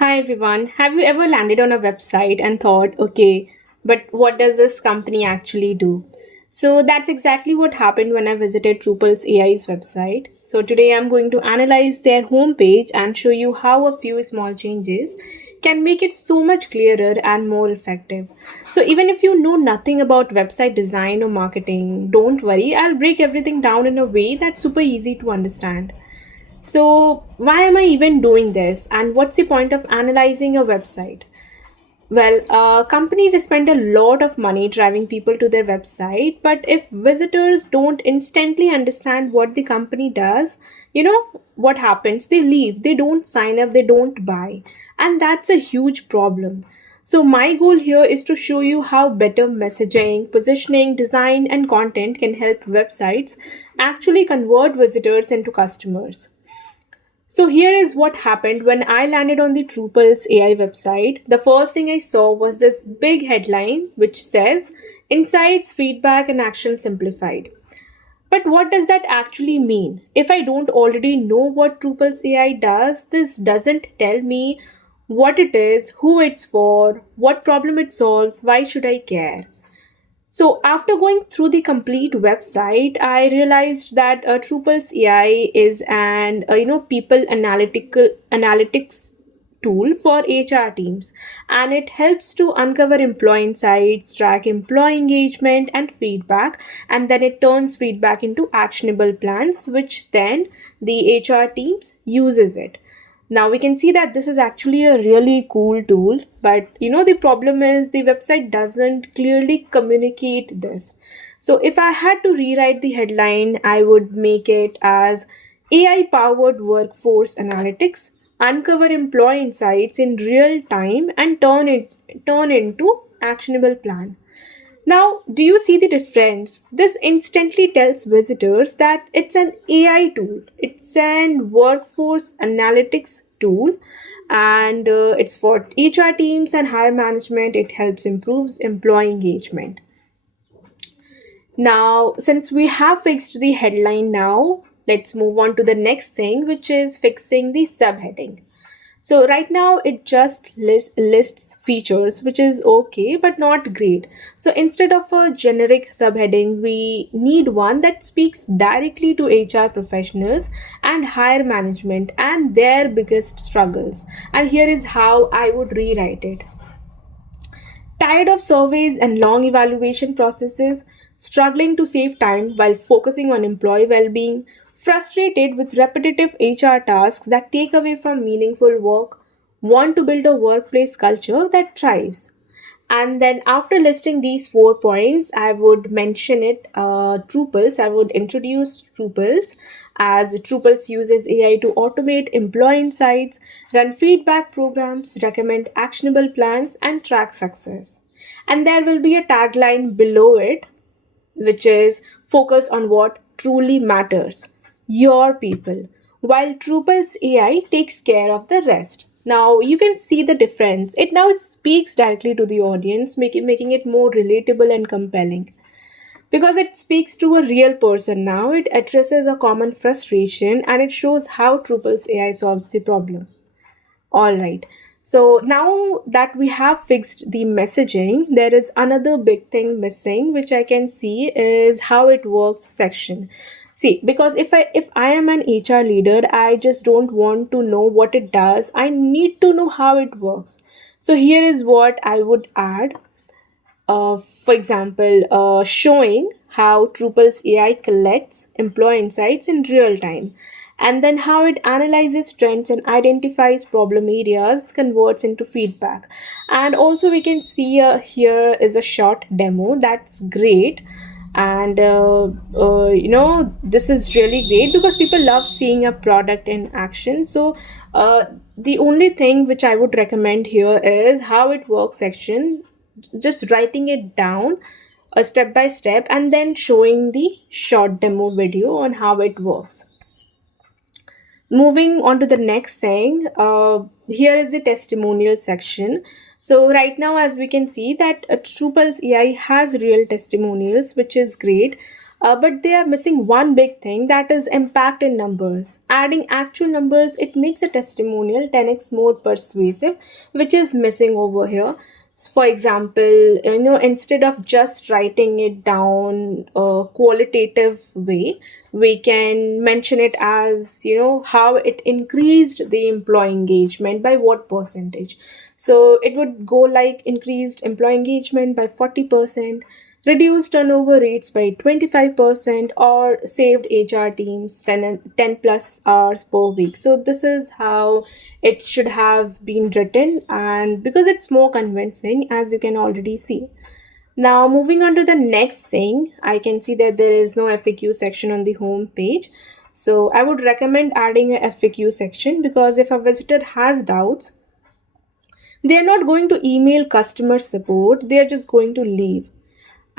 Hi everyone. Have you ever landed on a website and thought, okay, but what does this company actually do? So that's exactly what happened when I visited TruPulse AI's website. So today I'm going to analyze their homepage and show you how a few small changes can make it so much clearer and more effective. So even if you know nothing about website design or marketing, don't worry, I'll break everything down in a way that's super easy to understand. So, why am I even doing this? And what's the point of analyzing a website? Well, companies spend a lot of money driving people to their website, but if visitors don't instantly understand what the company does, what happens? They leave, they don't sign up, they don't buy. And that's a huge problem. So, my goal here is to show you how better messaging, positioning, design, and content can help websites actually convert visitors into customers. So here is what happened when I landed on the TruPulse AI website. The first thing I saw was this big headline which says Insights, Feedback and Action Simplified. But what does that actually mean? If I don't already know what TruPulse AI does, this doesn't tell me what it is, who it's for, what problem it solves, why should I care? So after going through the complete website, I realized that TruPulse AI is an people analytical analytics tool for HR teams, and it helps to uncover employee insights, track employee engagement and feedback, and then it turns feedback into actionable plans, which then the HR teams uses it. Now we can see that this is actually a really cool tool, but the problem is the website doesn't clearly communicate this. So if I had to rewrite the headline, I would make it as AI powered workforce analytics, uncover employee insights in real time and turn into actionable plan. Now, do you see the difference? This instantly tells visitors that it's an AI tool, it's an workforce analytics tool, and it's for HR teams and higher management. It helps improves employee engagement. Now, since we have fixed the headline now, let's move on to the next thing, which is fixing the subheading. So right now it just lists features, which is okay but not great. So instead of a generic subheading, we need one that speaks directly to HR professionals and higher management and their biggest struggles. And here is how I would rewrite it. Tired of surveys and long evaluation processes, struggling to save time while focusing on employee well being, frustrated with repetitive HR tasks that take away from meaningful work, want to build a workplace culture that thrives. And then after listing these 4 points, I would mention it TruPulse. I would introduce TruPulse as TruPulse uses AI to automate employee insights, run feedback programs, recommend actionable plans, and track success. And there will be a tagline below it, which is focus on what truly matters, your people, while Drupal's AI takes care of the rest. Now you can see the difference. It speaks directly to the audience, making it more relatable and compelling. Because it speaks to a real person now, it addresses a common frustration and it shows how Drupal's AI solves the problem. All right. So now that we have fixed the messaging, there is another big thing missing, which I can see is how it works section. See, because if I am an HR leader, I just don't want to know what it does. I need to know how it works. So here is what I would add. For example, showing how Drupal's AI collects employee insights in real time, and then how it analyzes trends and identifies problem areas, converts into feedback. And also, we can see here is a short demo that's great. And this is really great because people love seeing a product in action. So the only thing which I would recommend here is how it works section, just writing it down a step by step and then showing the short demo video on how it works. Moving on to the next thing, here is the testimonial section. So right now, as we can see that Drupal's AI has real testimonials, which is great. But they are missing one big thing, that is impact in numbers. Adding actual numbers, it makes a testimonial 10x more persuasive, which is missing over here. For example, instead of just writing it down a qualitative way, we can mention it as, how it increased the employee engagement by what percentage. So it would go like increased employee engagement by 40%, reduced turnover rates by 25%, or saved HR teams 10 plus hours per week. So this is how it should have been written, and because it's more convincing, as you can already see. Now, moving on to the next thing, I can see that there is no FAQ section on the home page. So I would recommend adding a FAQ section, because if a visitor has doubts, they are not going to email customer support, they are just going to leave.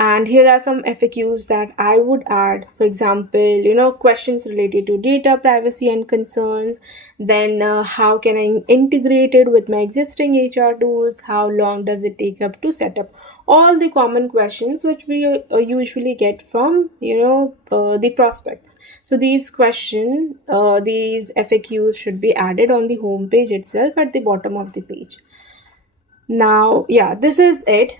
And here are some FAQs that I would add. For example, questions related to data privacy and concerns. Then, how can I integrate it with my existing HR tools? How long does it take up to set up? All the common questions which we usually get from, the prospects. So these FAQs should be added on the home page itself at the bottom of the page. Now, yeah, this is it.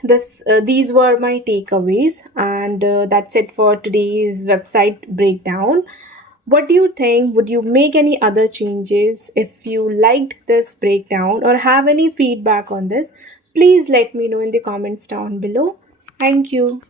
These were my takeaways, and that's it for today's website breakdown. What do you think? Would you make any other changes? If you liked this breakdown or have any feedback on this, please let me know in the comments down below. Thank you.